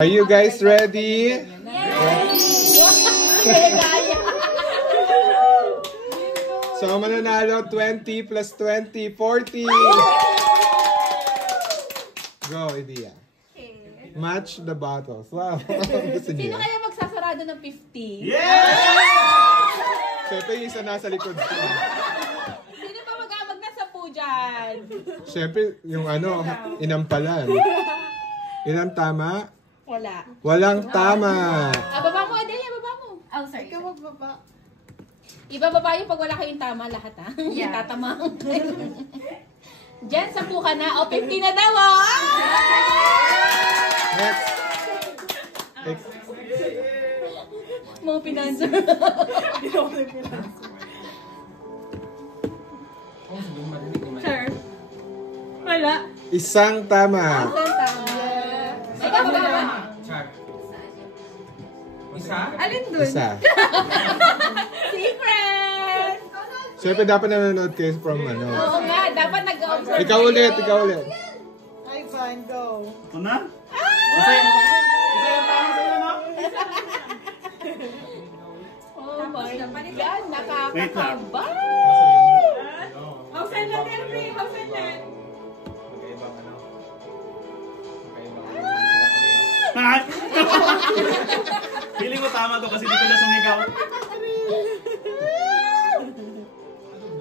Are you guys ready? So, mananalo 20 plus 20, 40. Go, Idea. Match the bottles. Wow. Gusto niyo? Sino kaya magsasarado ng 50? Siyempre, yung isa nasa likod ko. Sino ba mag-amag na sa po dyan? Siyempre, yung ano, inampalan. Ilang tama? Wala. Walang tama. Baba mo, Adelia, baba mo. Oh, sorry. Ikaw magbaba. Ibababa yung pag wala kayong tama lahat, ha? Yeah. Tatama. Diyan, 10 ka na. O, 50 na daw, ah! Next. Mga pinanser. Sir. Wala. Isang tama. Isang tama. Ikaw ba? Isa? Alin dun? Isa. Secret! Siyempre, dapat nanonood kayo from ano. Oo nga, dapat nag-observe. Ikaw ulit, ikaw ulit. Hi, fine, go. Ito na? Isa yung tama sa'yo, no? Oh my God, nakakakaba! How's that, Henry? How's that? Magkaibang ano? Feeling ko tama to kasi dito na sumigaw.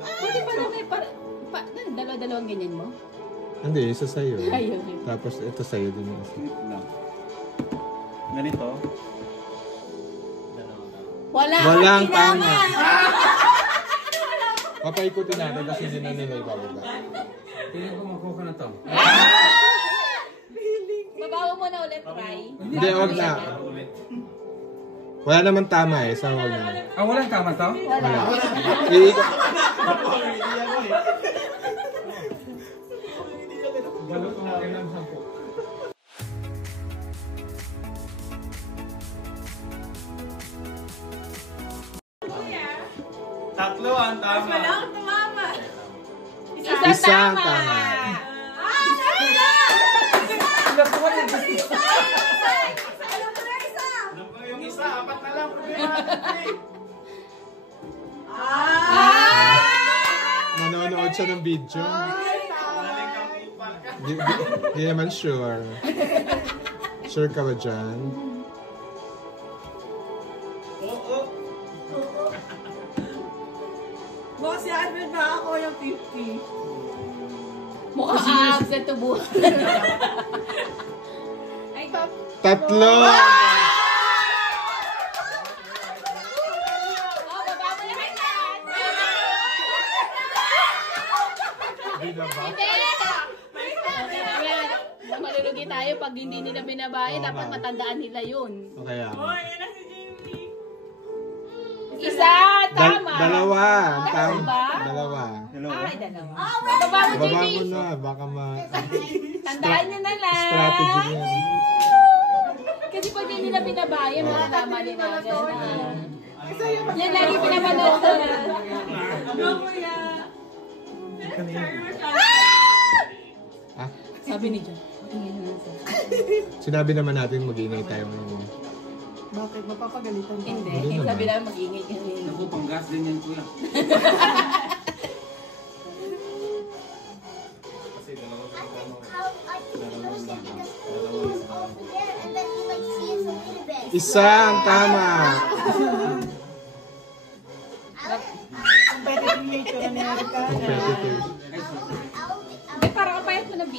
Pwede pala may dalawa-dalawang ganyan mo? Hindi, isa sa'yo. Ayun. Tapos ito sa'yo din. Ganito. Wala Walang kang tama. kinama! Papaikutin natin kasi hindi na nila ibababa. Feeling ko magkuha ka na to. Babawa mo na ulit, try. Hindi, wag na. Wala naman tama eh. So, wag na. Ah, walang tama to? Wala. Tatlo ang tama. Walang tumama. Isang tama. Yung isa, apat na lang. Problema. Nanonood siya ng video. Hindi naman sure. Sure ka ba dyan? Oo. Boss, yan ba ako yung 50? Mukhang abs na tubo. Ay, Tatlo! Oh, baba mo na kayo. Hindi na ba? Hindi! Ayan, malulugi tayo pag hindi nila binabayan, Oo dapat nga. matandaan nila yun. Kaya. yan na si Jamie. Isa, tama. Dalawa. Dalawa ba? Dalawa. Ay, dalawa. Baba mo, Baba JJ. mo na. Baka Tandaan nyo na lang. strategy niya. Kasi pag hindi nila binabayan, matatama nila. Yan lagi pinapanood ko na. Ano mo yan? Ah, Sabi ni John. sinabi naman natin mag-ingay tayo ngayon. Bakit? Mapapagalitan ka? Hindi. Hindi naman. Sabi namin mag-ingay kami. Naku, panggas din yan, kuya. Isang tama. Competitive nature na Erika. Competitive. Ay, parang kapayat mo na, B.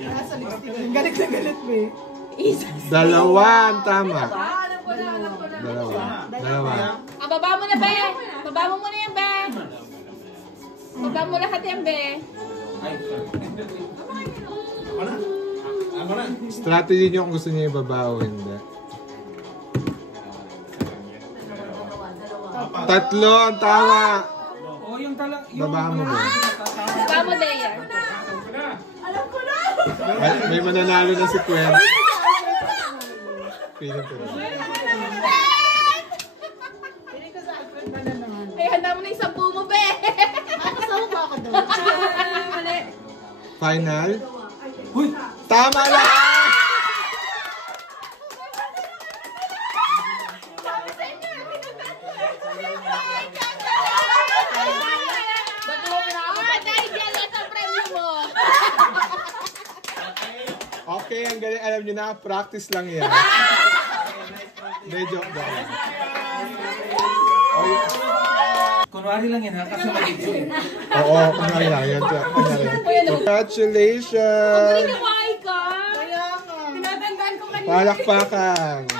Nasa lipstick. Galit na galit, be. Isa. Dalawa ang tama. Alam ko na, alam ko na. Dalawa. Dalawa. Baba mo na, Be. Baba mo muna yan, Be. Baba mo lahat yan, Be. Ay, sorry. Ako na. Ako na. Strategy niyo kung gusto niya ibaba o hindi. Tatlo ang tama. Oh, yung tala. Baba mo ba? Baba mo, Leia. Alam ko na! May mananalo na si Gwen. Feeling ko. Piling ko sa Alfred ba na naman? Ay, handa mo na yung 10 mo, Be. Kasama pa ako doon. Mali. Final? Uy! Tama lang! ang galing. Alam nyo na, practice lang yan. May joke ba? Kunwari lang yan ha, kasi mag-video eh. Oo, kunwari lang yan. Congratulations! Ginawa ka. Kaya nga. Tinatandaan ko kanina. Palakpakan!